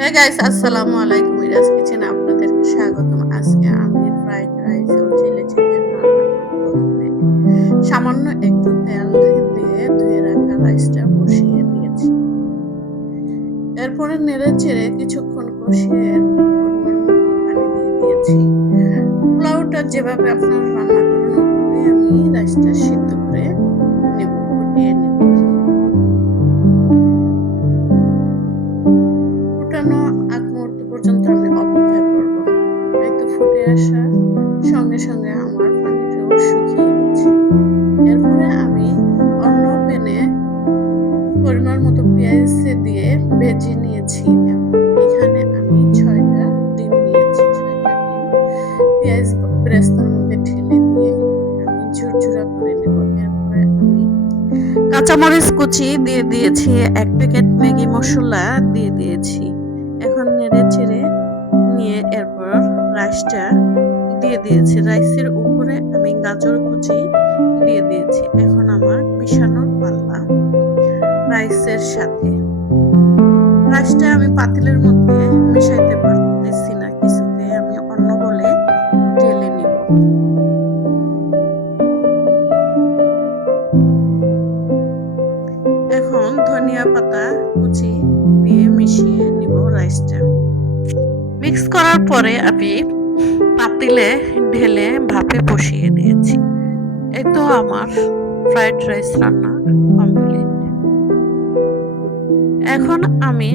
হ্যাঁ গাইস, আসসালামু আলাইকুম। মিরাজ কিচেনে আপনাদেরকে স্বাগতম। আজকে আমি ফ্রাইড রাইস ও চিলি চিকেন রান্না করব। প্রথমে সামান্য একটু তেল দিয়ে ধুয়ে রাখা রাইসটা বসিয়ে দিয়েছি। এরপরে নেড়ে চেড়ে কিছুক্ষণ কষিয়ে এরপর পরিমাণ মতো পানি দিয়ে দিয়েছি। পোলাওটা যেভাবে আপনারা রান্না করেন ওভাবেই আমি রাইসটা সিদ্ধ করে নেব, ফুটিয়ে নেব। ফুটানো আগ মুহূর্ত পর্যন্ত আমি অপেক্ষা করব। এই তো ফুটে আসা সঙ্গে সঙ্গে আমার পানিটাও শুকিয়ে গেছে। এরপরে আমি অন্য প্যানে পরিমাণ মতো পেঁয়াজ দিয়ে ভেজে নিয়েছি। এখানে আমি ৬টা ডিম নিয়েছি। ৬টা ডিম পেঁয়াজ বেরেস্তার মধ্যে ঢেলে দিয়ে আমি ঝুরঝুরা করে নেব। এরপরে আমি কাঁচামরিচ কুচি দিয়ে দিয়েছি, ১ প্যাকেট ম্যাগি মসলা দিয়ে দিয়েছি। এখন নেড়ে চেড়ে নিয়ে এরপর রাইসটা দিয়ে দিয়েছি। রাইসের উপরে আমি গাজর কুচি দিয়ে দিয়েছি। এখন আমার মিশানোর পাল্লা রাইসের সাথে। রাইসটা আমি পাতিলের মধ্যে মিশাইতে পারতেছি না কিছুতে, আমি অন্য বলে ঢেলে নিব। এখন ধনিয়া পাতা কুচি দিয়ে মিশিয়ে নিব রাইসটা। মিক্স করার পরে আমি পাতিলে ঢেলে ভাপে বসিয়ে দিয়েছি। এই তো আমার ফ্রাইড রাইস রান্না কমপ্লিট। এখন আমি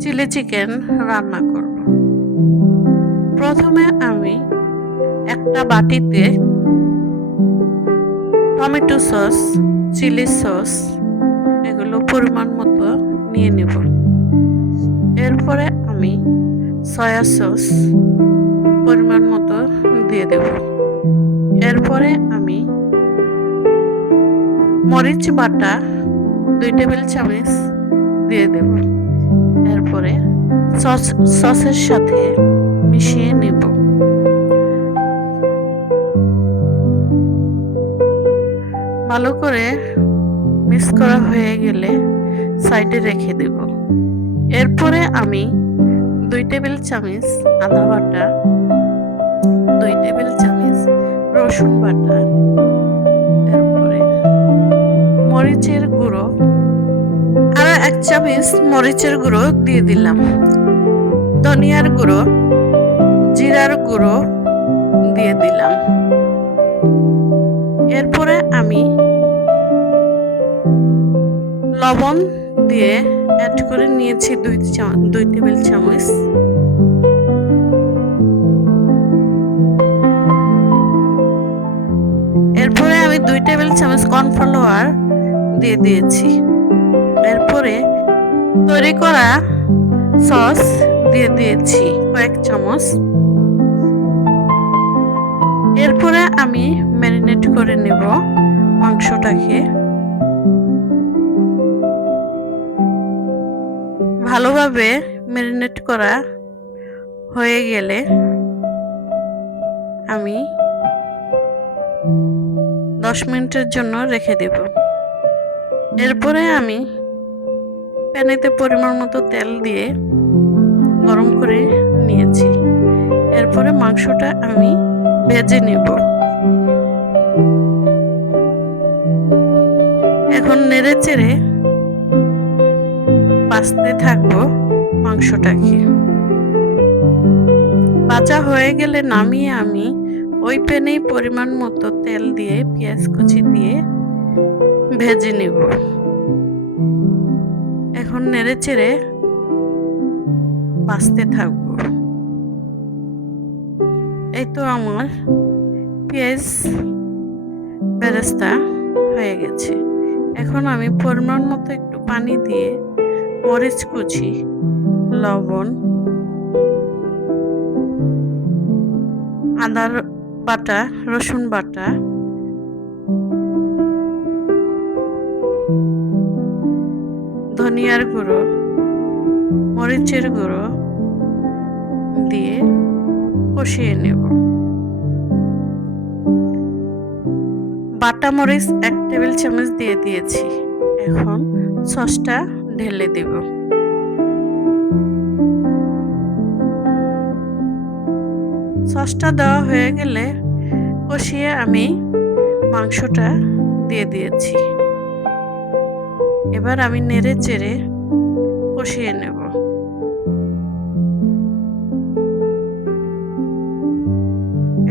চিলি চিকেন রান্না করব। প্রথমে আমি একটা বাটিতে টমেটো সস, চিলি সস এগুলো পরিমাণ মতো নিয়ে নেব। এরপরে আমি সয়া সস পরিমাণ মতো দিয়ে দেব। এরপরে আমি মরিচ বাটা ২ টেবিল চামচ দিয়ে দেব। এরপরে সসের সাথে মিশিয়ে নেব। ভালো করে মিক্স করা হয়ে গেলে সাইডে রেখে দেব। এরপরে আমি ২ টেবিল চামচ আদা বাটা, ২ টেবিল চামচ রসুন বাটা, এরপরে মরিচের গুঁড়ো, আরো ১ চামচ মরিচের গুঁড়ো দিয়ে দিলাম। ধনিয়ার গুঁড়ো, জিরার গুঁড়ো দিয়ে দিলাম। এরপরে আমি লবণ দিয়ে অ্যাড করে নিয়েছি ২ টেবিল চামচ। এরপরে আমি ২ টেবিল চামচ কর্নফ্লাওয়ার দিয়ে দিয়েছি। এরপরে তৈরি করা সস দিয়ে দিয়েছি কয়েক চামচ। এরপরে আমি ম্যারিনেট করে নেব মাংসটাকে। ভালোভাবে ম্যারিনেট করা হয়ে গেলে আমি ১০ মিনিটের জন্য রেখে দেব। এরপরে আমি প্যানেতে পরিমাণ মতো তেল দিয়ে গরম করে নিয়েছি। এরপরে মাংসটা আমি ভেজে নেব। এখন নেড়ে চেড়ে ভাজতে থাকবো মাংসটাকে। ভাজা হয়ে গেলে নামিয়ে আমি ওই প্যানেই পরিমাণ মতো তেল দিয়ে পেঁয়াজ কুচি দিয়ে ভেজে নেব। এখন নেড়ে চেড়ে ভাজতে থাকবো। এই তো আমার পেঁয়াজ বেরেস্তা হয়ে গেছে। এখন আমি পরিমাণ মতো একটু পানি দিয়ে মরিচ কুচি, লবণ, আদা বাটা, রসুন বাটা, ধনিয়ার গুঁড়ো, মরিচের গুঁড়ো দিয়ে কষিয়ে নেব। বাটা মরিচ ১ টেবিল চামচ দিয়ে দিয়েছি। এখন সসটা ঢেলে দেব। সসটা দেওয়া হয়ে গেলে কষিয়ে আমি মাংসটা দিয়ে দিয়েছি। এবার আমি নেড়ে চেড়ে কষিয়ে নেব।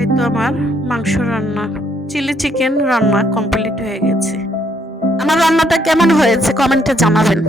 এই তো আমার মাংস রান্না, চিলি চিকেন রান্না কমপ্লিট হয়ে গেছে। আমার রান্নাটা কেমন হয়েছে কমেন্টে জানাবেন।